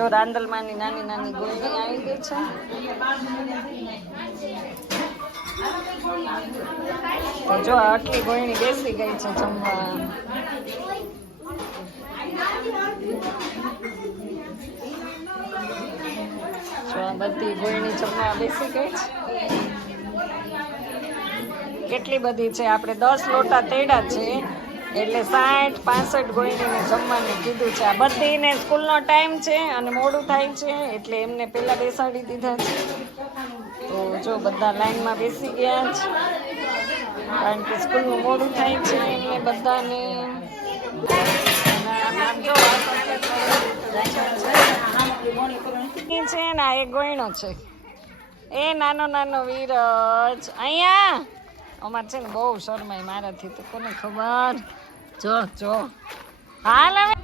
જો રાંદલમાંની નાની નાની ગોળણી આવી ગઈ છે. તો જો આટલી ગોયણી બેસી ગઈ છે જમવા. જો બધી ગોયણી જમવા બેસી ગઈ છે. કેટલી બધી છે? આપણે દસ લોટા તેડા છે. એટલે સાઠ, પાસઠ ગોળણીને જમવાનું કીધું છે. આ બધીને સ્કૂલનો ટાઈમ છે અને મોડું થાય છે, એટલે એમને પહેલાં બેસાડી દીધા છે. તો જો બધા લાઈનમાં બેસી ગયા છે, કારણ કે સ્કૂલનું મોડું થાય છે એમને બધાને છે ને આ એક ગોયણો છે. એ નાનો નાનો વીરજ. અહીંયા? અમારે છે ને બહુ શરમાય મારાથી, તો કોને ખબર? જો જો. હાલ હવે.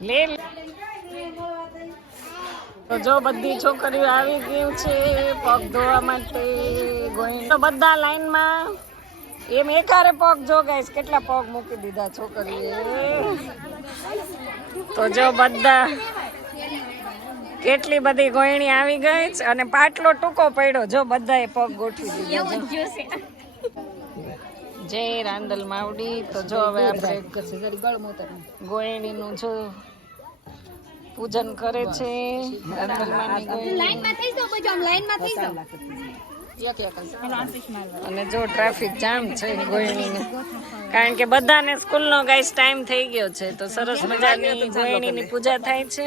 લે. તો જો બધી છોકરીઓ આવી ગયું છે, પગ ધોવા માટે ગોઈ તો બધા લાઈનમાં એમ એકારે પગ જો ગાઈસ કેટલા પગ મૂકી દીધા છોકરીએ. તો જો બધા કેટલી બધી ગોયણી આવી ગઈ છે અને પાટલો ટૂંકો પડ્યો. જો બધાએ પગ ગોઠવી દીધો. જય રાંદલ માવડી. તો જો હવે આપણે ગોયણીનું જો પૂજન કરે છે અને જો ટ્રાફિક જામ છે ગોયણીનું. કારણ કે બધાને સ્કૂલનો ગાઈસ ટાઈમ થઈ ગયો છે. તો સરસ મજાની ગોયણીની પૂજા થાય છે.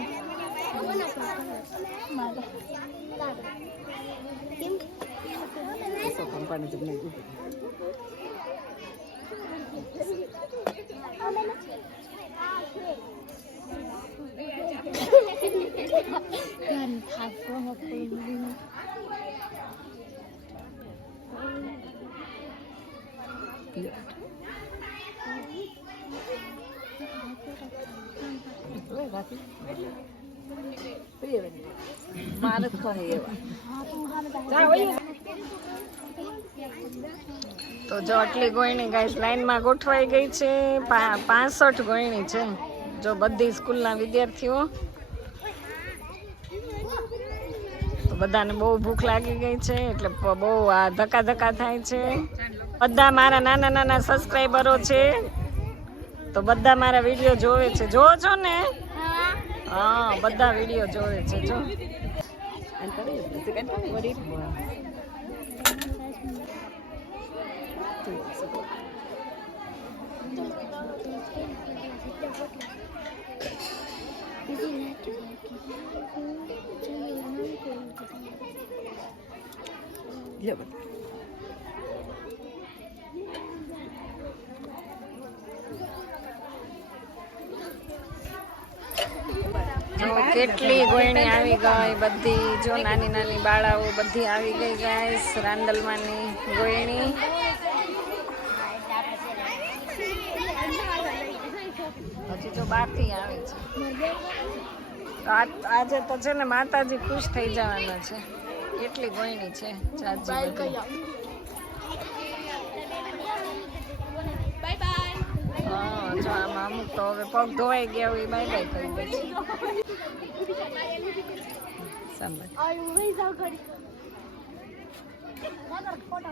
Dan kasih ngepulin Iya. Itu lagi. તો જો આટલી ગોયણી ગાઈસ લાઈનમાં ગોઠવાઈ ગઈ છે પાંસઠ ગોયણી છે. જો બધી સ્કૂલના વિદ્યાર્થીઓ. તો બધાને બહુ ભૂખ લાગી ગઈ છે, એટલે બહુ આ ધક્કા ધક્કા થાય છે. બધા મારા નાના નાના સબસ્ક્રાઈબરો છે. તો બધા મારા વીડિયો જોવે છે. જોવો છો ને. હા બધા વીડિયો જોવે છે જો જો કેટલી ગોયણી આવી ગઈ, બધી જો નાની નાની બાળાઓ બધી આવી ગઈ ગાઈસ રાંદલમાંની ગોયણી. હજી તો બહારથી આવે છે. આજે તો છે ને માતાજી ખુશ થઈ જવાના છે. એટલી ગોયણી છે જાજી બધી. હા જો આમાં અમુક તો હવે પગ ધોવાઈ ગયા હોય, બાય બાય કરી દે છે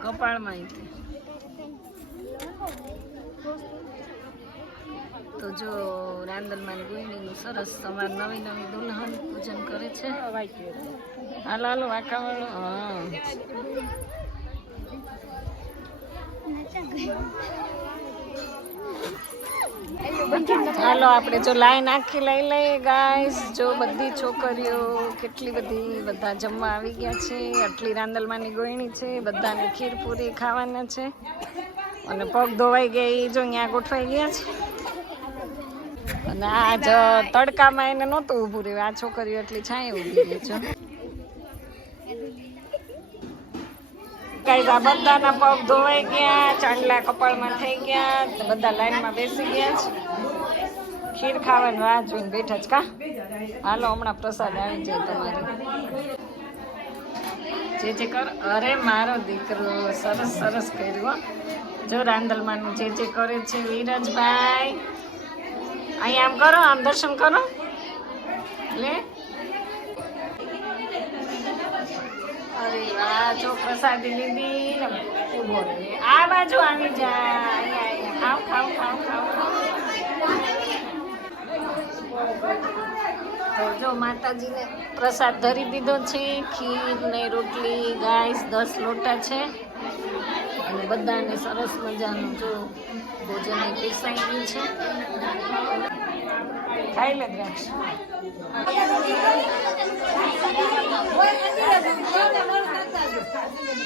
કપાળમાં તો જો રાંદલમાં ગોઈણીનું સરસ સવાર નવી નવી દુલ્હન પૂજન કરે છે. હાલો હાલો વાંકાવાળો? હા. ચાલો આપણે જો લાઈન આખી લઈ લઈએ ગાઈસ જો બધી છોકરીઓ કેટલી બધી, બધા જમવા આવી ગયા છે. આટલી રાંદલમાંની ગોયણી છે. બધાને ખીર પૂરી ખાવાના છે. અને પગ ધોવાઈ ગયા, ઈ જો અહીંયા ગોઠવાઈ ગયા છે. અને આ જ તડકામાં એને નહોતું ઊભું રહ્યું. આ છોકરીઓ એટલી છાંય ઊભી રહી છે. આ બધાના પગ ધોવાઈ ગયા, ચાંદલા કપાળમાં થઈ ગયા બધા લાઈનમાં બેસી ગયા છે. ખીર ખાવાની રાહ જોઈને બેઠા જ કા? હાલો, હમણાં પ્રસાદ આવી જાય તમારે. જે જે કર, અરે મારો દીકરો, સરસ સરસ કર્યું. જો રાંદલમાનું જે જે કરે છે વિરજભાઈ. અહીં આમ કરો, આમ દર્શન કરો. લે. અરે વાહ, જો પ્રસાદી લીધી ને આ બાજુ આવી જાય અહીંયા ખાવ ખાવ જો માતાજીને પ્રસાદ ધરી દીધો છે, ખીર ને રોટલી ગાઈસ દસ લોટા છે. અને બધાને સરસ મજાનું જો ભોજન પીરસાઈ ગયું છે. ખાઈ લે દ્રાક્ષ એટલે આમ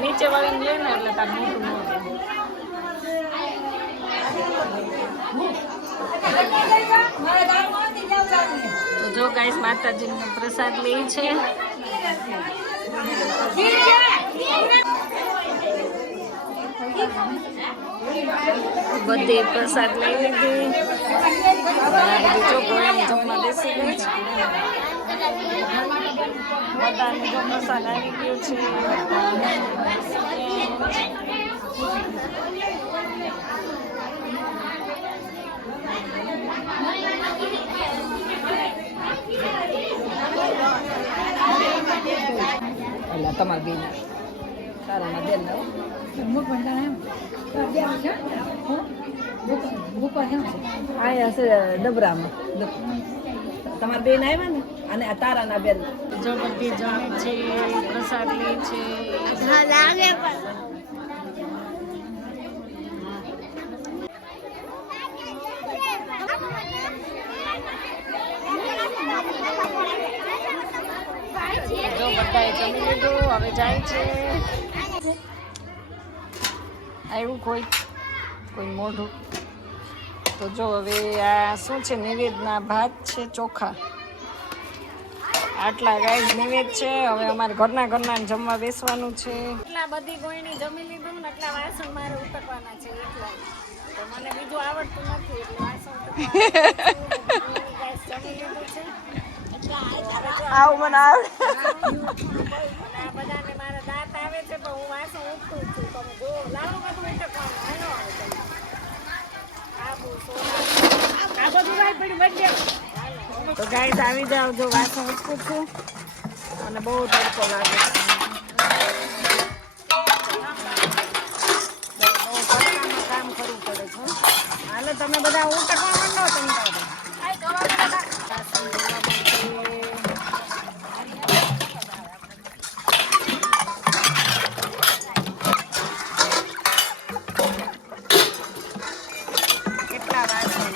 નીચે વાળીને લે ને એટલે તાર મોટું તો જો ગાઈસ માતાજીનો પ્રસાદ લે છે. બધી પ્રસાદ લઈ લીધી. ગોળાની જમવા બેસી ગઈ છે. બધાને જો પ્રસાદ આવી ગયો છે. તમારા બેન આયા છે ડબરામાં. તમારા બેન આવ્યા ને? અને આ તારાના બેન. જો બધી જમે છે પ્રસાદ લે છે. જો બધાએ જમી લીધું, હવે જાય છે. આવ્યું કોઈ કોઈ મોઢું. તો જો હવે આ શું છે નિવેદના ભાત છે ચોખા. આટલા ગાય નિવેદ છે હવે અમારે ઘરના ઘરના જમવા બેસવાનું છે. એટલા બધી ગોયણી જમી લીધું ને એટલા વાસણ મારે ઉતરવાના છે એટલા મને બીજું આવડતું નથી એટલે વાસણ જમી લીધું છે. આવું મને બધાને મારા દાંત આવે છે, પણ હું વાસણ ઉઠું છું. તમે તો ગાઈસ, આવી જાવ જો વાસણ ઉઠું છું. અને બહુ તડકો લાગે કામ કરવું પડે છે. હાલે, તમે બધા ઉટકવા માંડો, તમે તારે. વાસણ ધોવા માટે કેટલા વાસણ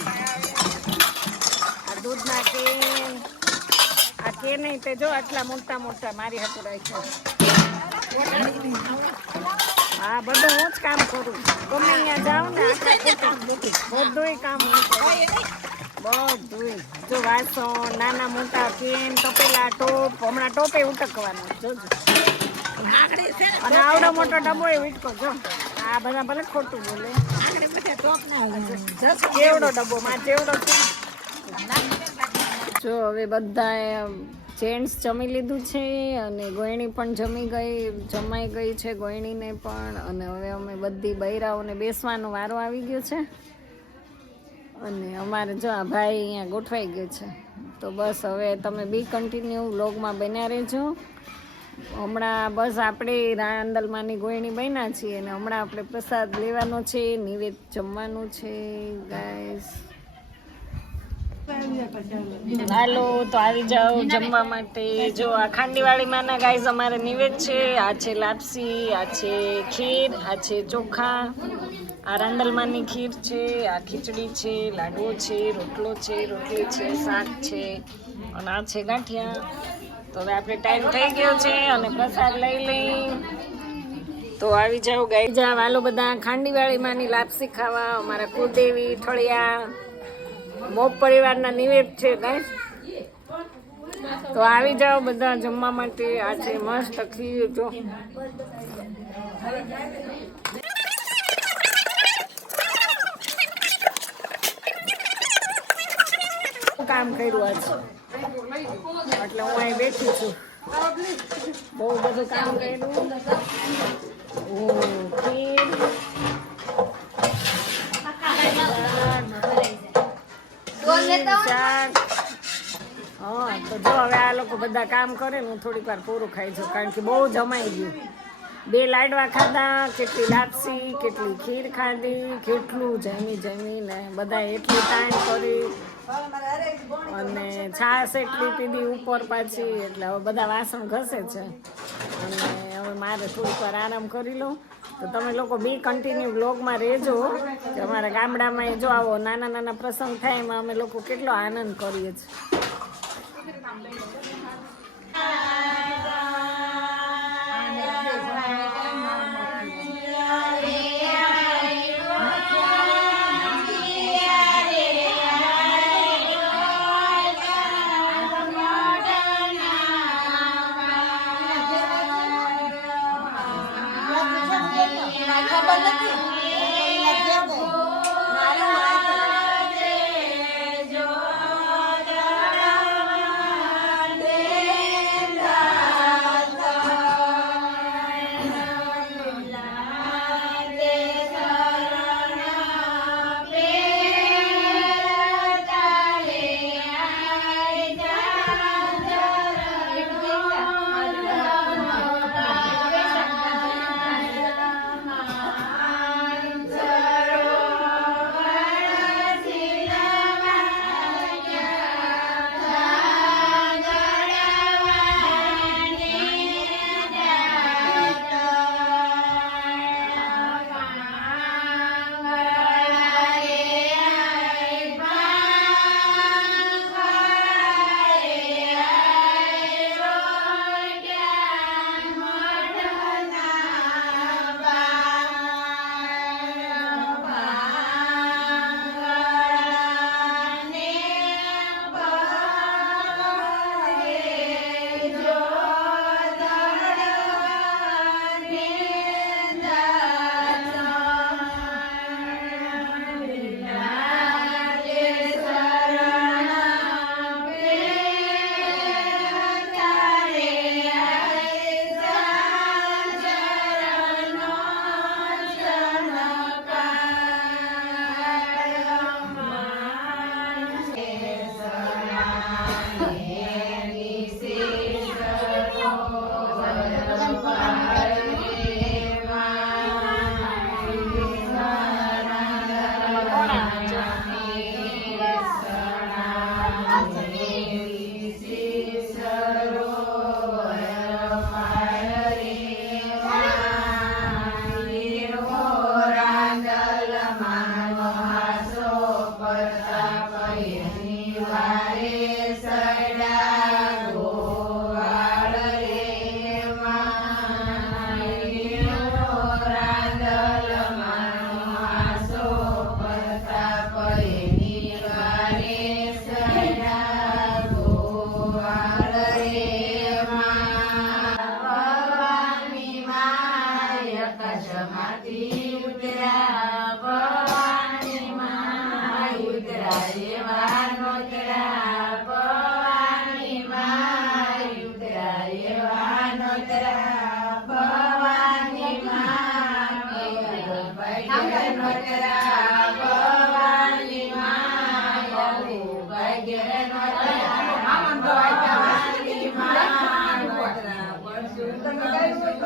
આ દૂધના કેન આ કે નહીં તે જો આટલા મોટા મોટા મારી હાથે રાખ્યા. હા, બધું હું જ કામ કરું. ગમે અહીંયા જાઉં ને આટલા બધું કામ હું કરું. બધું જો વાસણ નાના મોટા કેન તપેલા ટોપ, હમણાં ટોપે ઉટકવાનો. જોજો અને આવડો મોટો ડબ્બો એ ઉટકો. જો. આ બધા ભલે ખોટું બોલે. કેવડો ડબ્બો? માં જેવડો જો હવે બધા જેન્ટ્સ જમી લીધું છે અને ગોયણી પણ જમી ગઈ, જમાઈ ગઈ છે ગોયણીને પણ અને હવે અમે બધી બૈરાઓને બેસવાનો વારો આવી ગયો છે. અને અમારે જો આ ભાઈ અહીંયા ગોઠવાઈ ગયો છે. તો બસ હવે તમે બી કન્ટિન્યુ વ્લોગમાં બન્યા રહેજો. હમણાં બસ આપણે રાંદલમાંની ગોયણી બન્યા છીએ અને હમણાં આપણે પ્રસાદ લેવાનો છે, નિવેદ જમવાનું છે ગાઈસ હાલો, તો આવી જાઓ જમવા માટે. જો આ ખાંડીવાળી માના ગાઈસ અમારે નિવેદ છે, આ છે લાપસી, આ છે ખીર, આ છે ચોખા, આ રાંદલમાંની ખીર છે, આ ખીચડી છે, લાડવો છે, રોટલો છે, રોટલી છે, શાક છે, અને આ છે ગાંઠિયા. તો હવે આપણે ટાઈમ થઈ ગયો છે અને પ્રસાદ લઈ લઈ. તો આવી જાઓ ગાઈ જાવ હાલો બધા. ખાંડીવાળી માની લાપસી ખાવા, અમારા કુલદેવી ઠળિયા. મોપ પરિવારના નિવેદ છે ગાઈસ તો આવી જાઓ બધા જમવા માટે. આ છે મસ્ત ખીર, જો. કામ કર્યું આજ. એટલે હું અહીં બેઠી છું. બહુ બધું કામ કર્યું. ખીર. હા, તો જો હવે આ લોકો બધા કામ કરે ને, હું થોડીક વાર પૂરું ખાઈ છું કારણ કે બહુ જમાઈ ગયું. બે લાડવા ખાધા, કેટલી લાપસી, કેટલી ખીર ખાધી, કેટલું જમી જમીને બધા એટલી ટાઈમ કરી. અને છાશ એટલી પીધી ઉપર પાછી, એટલે હવે બધા વાસણ ઘસે છે. અને હવે મારે થોડીક વાર આરામ કરી લઉં. તો તમે લોકો બી કન્ટિન્યુ બ્લોગમાં રહેજો. કે અમારા ગામડામાં જો આવો નાના નાના પ્રસંગ થાય એમાં અમે લોકો કેટલો આનંદ કરીએ છીએ.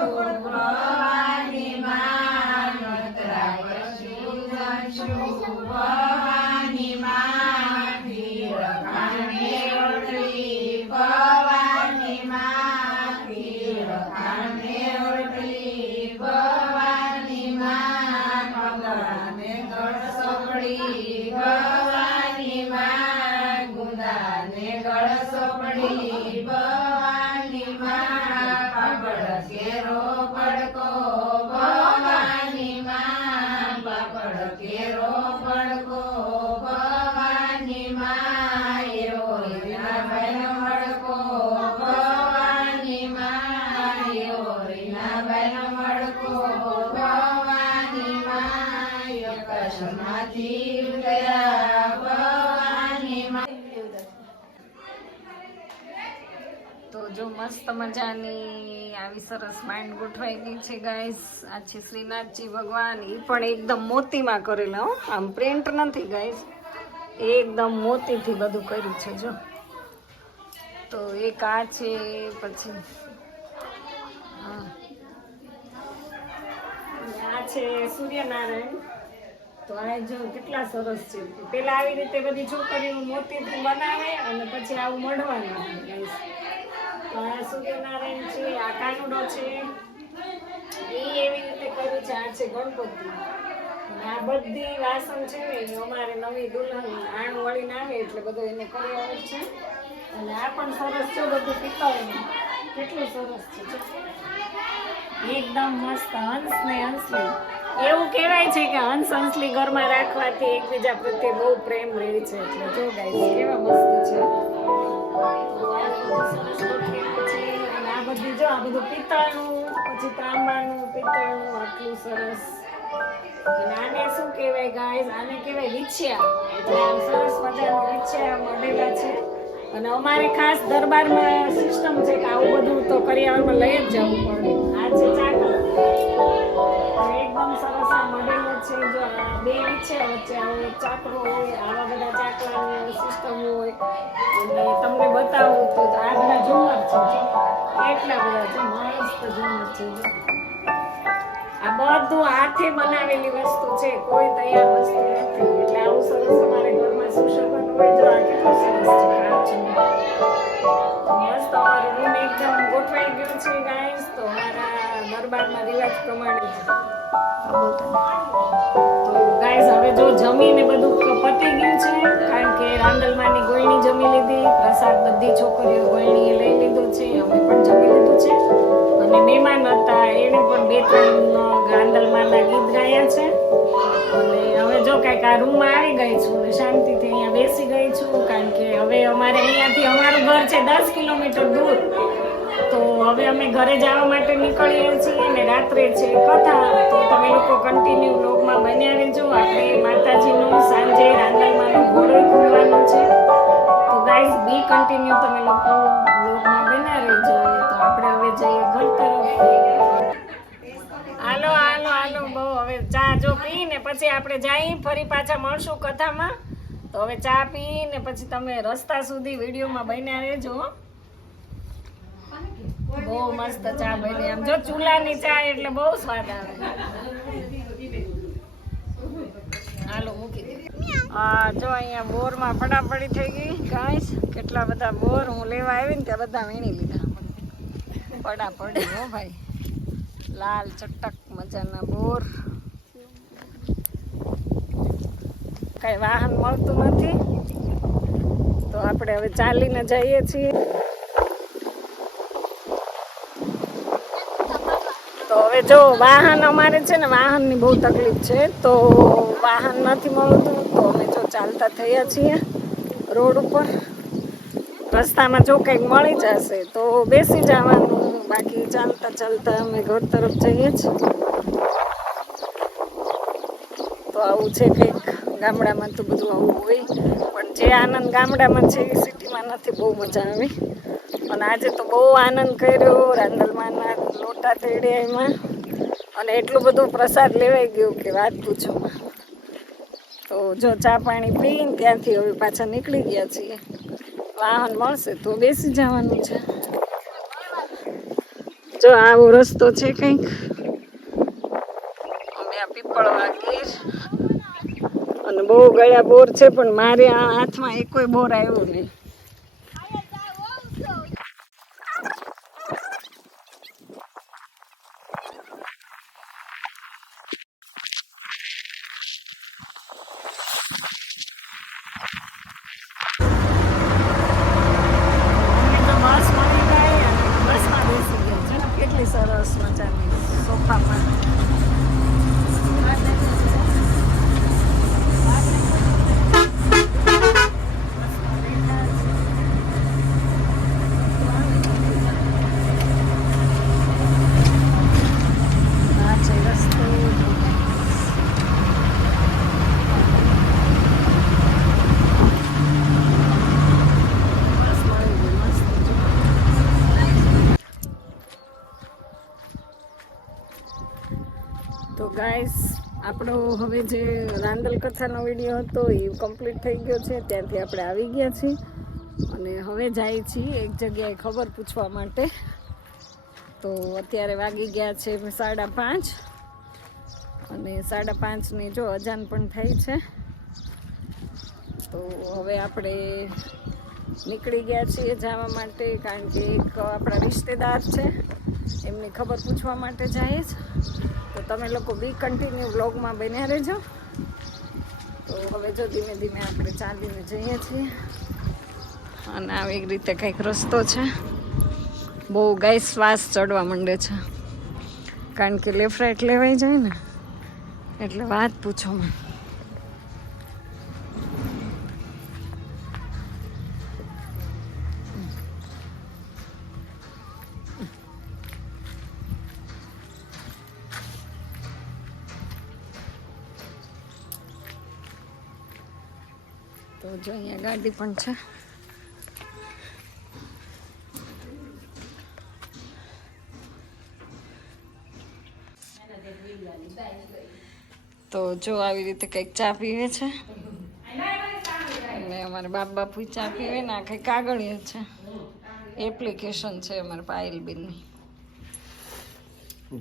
どこやっ。જો મસ્ત મજાની આવી સરસ માઇન્ડ ગોઠવાઈ ગઈ છે ગાઈસ આ છે શ્રીનાથજી ભગવાન. એ પણ એકદમ મોતીમાં કરેલા, હો. આમ પ્રિન્ટ નથી ગાઈસ એકદમ મોતીથી બધું કર્યું છે, જો. તો એક આ છે, પછી આ છે સૂર્યનારાયણ. તો આ જો કેટલા સરસ છે. પેલા આવી રીતે બધી છોકરીઓ મોતીથી બનાવે અને પછી આવું મઢવાનું એવી રીતે કર્યું છે, આ છે ગણપતિ. આ બધી વાસણ છે ને અમારે નવી દુલ્હન આણું વળીને આવે એટલે બધું એને હોય છે. અને આ પણ સરસ છે, બધું પિત્તળનું. સરસ છે એકદમ મસ્ત હંસ ને હંસલી. એવું કહેવાય છે કે હંસ હંસલી ઘરમાં રાખવાથી એકબીજા પ્રત્યે બહુ પ્રેમ રહે છે. એટલે જો ગાઈસ કેવા મસ્ત છે. જો આ બધું પિત્તળનું પછી તાંબાનું પિત્તળનું આટલું સરસ. અને આને શું કહેવાય ગાઈસ આને કહેવાય વિછ્યા. એટલે આમ સરસ મજાનું વિછ્યા મળેલા છે. અને અમારે ખાસ દરબારમાં સિસ્ટમ છે કે આવું બધું તો કરિયાવરમાં લઈ જ જવું પડે. આ છે ચાકર એકદમ સરસ આ મળેલો છે. જો આ બે છે વચ્ચે આવો ચાકરો હોય, આવા બધા ચાકરા સિસ્ટમ હોય. અને તમને બતાવું તો આ બધા ઝુમર છે. એટલા બધા છે પ્રમાણે તો હવે જો જમીને બધું પતી ગયું છે, કારણ કે રાંદલમાની ગોયણી જમી લીધી, પ્રસાદ બધી છોકરીઓ ગોયણીએ લઈ લીધો છે. ગાંદલમાના ગીત ગાયા છે. અને હવે જો કાંઈક આ રૂમમાં આવી ગઈ છું અને શાંતિથી અહીંયા બેસી ગઈ છું, કારણ કે હવે અમારે અહીંયાથી અમારું ઘર છે દસ કિલોમીટર દૂર. તો હવે અમે ઘરે જવા માટે નીકળીએ છીએ અને રાત્રે છે કથા. તો તમે લોકો કન્ટિન્યુ બ્લોગમાં બન્યા રહેજો. આપણે માતાજીનું સાંજે રાંદલમાનો ઘોડો ખોલવાનું છે. તો ગાઈઝ બી કન્ટિન્યુ તમે લોકો બ્લોગમાં બન્યા રહેજો. તો આપણે હવે જઈએ ઘર તરફ હવે ચા જો પી ને પછી આપણે જઈ ફરી પાછા મળશું કથામાં. તો હવે ચા પીને પછી તમે રસ્તા સુધી વિડીયોમાં બન્યા રહેજો. બહુ મસ્ત ચા બની આમ. જો ચૂલાની ચા એટલે બહુ સ્વાદ આવે. હાલો મૂકી હા જો અહીંયા બોરમાં ફટાફટી થઈ ગઈ. ગાઈસ, કેટલા બધા બોર હું લેવા આવી ને ત્યાં બધા વીણી લીધા ફટાફટી હો ભાઈ. લાલ ચટક મજાના બોર. કઈ વાહન મળતું નથી. તો આપણે હવે ચાલીને જઈએ છીએ. તો હવે જો, વાહન અમારે છે ને, વાહનની બહુ તકલીફ છે. તો વાહન નથી મળતું, તો અમે જો ચાલતા થયા છીએ રોડ ઉપર. રસ્તામાં જો કંઈક મળી જશે, તો બેસી જવાનું. બાકી ચાલતા ચાલતા અમે ઘર તરફ જઈએ છીએ. તો આવું છે કંઈક. ગામડામાં તો બધું આવું હોય. પણ જે આનંદ ગામડામાં છે એ સિટીમાં નથી બહુ મજા આવી. અને આજે તો બહુ આનંદ કર્યો. રાંદલમાના લોટા તેડ્યા એમાં. અને એટલું બધું પ્રસાદ લેવાઈ ગયું કે વાત પૂછોમાં તો જો ચા પાણી પીને ત્યાંથી હવે પાછા નીકળી ગયા છીએ. વાહન મળશે તો બેસી જવાનું છે. જો આવો રસ્તો છે કંઈક. અમે આ પીપળવા ગીર. બહુ ગયા બોર છે પણ મારે આ હાથમાં એકોય બોર આવ્યો નહીં અમને તો બસ મળી ગઈ અને બસમાં બેસી ગઈ છે ને કેટલી સરસ મજાની સોફામાં બસમાં બેઠા ગાઈસ આપણો હવે જે રાંદલ કથાનો વીડિયો હતો એ કમ્પ્લીટ થઈ ગયો છે. ત્યાંથી આપણે આવી ગયા છીએ. અને હવે જાય છીએ એક જગ્યાએ ખબર પૂછવા માટે. તો અત્યારે વાગી ગયા છે સાડા પાંચ. અને સાડા પાંચની જો અજાન પણ થઈ છે. તો હવે આપણે નીકળી ગયા છીએ જવા માટે, કારણ કે એક આપણા રિશ્તેદાર છે. એમની ખબર પૂછવા માટે જાય છે. તો તમે લોકો બી કન્ટિન્યુ વ્લોગમાં બન્યા રહેજો. તો હવે જો ધીમે ધીમે આપણે ચાલીને જઈએ છીએ. અને આવી રીતે કંઈક રસ્તો છે. બહુ ગાય શ્વાસ ચડવા માંડે છે. કારણ કે લેફ્ટ રાઈટ લેવાઈ જાય ને. એટલે વાત પૂછો માં જો અહીંયા ગાડી પણ છે. તો જો આવી રીતે કંઈક ચા પીવે છે. અને અમારે બાપ બાપુ ચા પીવે ને આ કંઈક કાગળિય છે. એપ્લિકેશન છે અમારે પાયલ બેનની.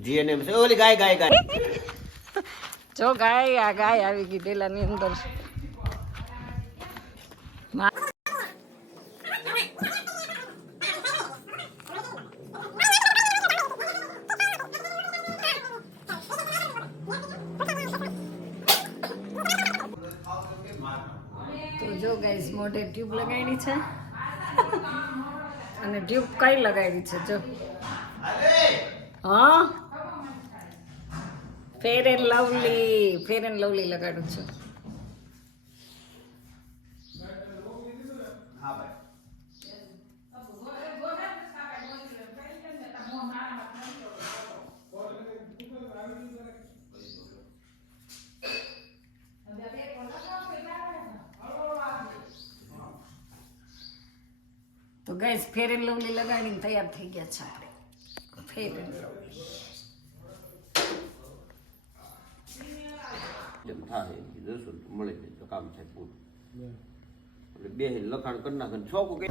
જીએનએમ છે. ઓલી ગાય ગાય ગાય. જો ગાય આ ગાય આવી ગઈ પેલાની અંદર. છે? અને ટ્યુબ કઈ લગાડી છે, જો. હા. Fair and lovely fair and lovely લગાડું છું. ગેસ ફેર એન્ડ લવલી લગાડીને તૈયાર થઈ ગયા છે આપણે. ફેર એન્ડ લવલી જેમ થાય દસો મળે જાય તો કામ થાય પૂરું. એટલે બે લખાણ કરી નાખે છોકું કે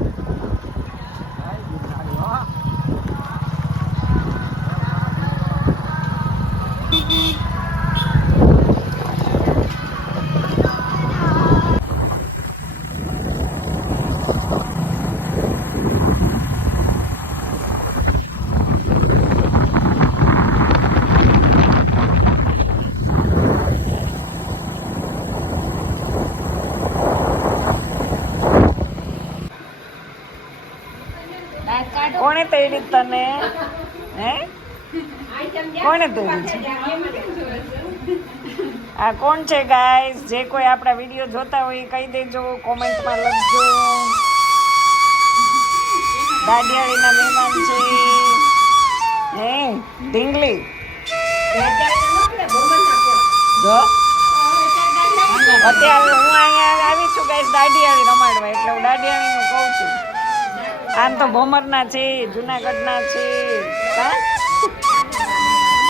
તેડી તને? હે? કોને તેડી છે? આ કોણ છે ગાઈસ જે કોઈ આપણા વીડિયો જોતા હોય એ કહી દેજો, કોમેન્ટમાં લખજો. દાડિયાળીના મહેમાન છે. હે, ઢીંગલી? જો. અત્યારે હું અહીંયા આવી છું ગાઈસ દાડિયાળી રમાડવા. એટલે હું દાડિયાળીનું કહું છું. આમ તો ભોમરના છે જુનાગઢના છે.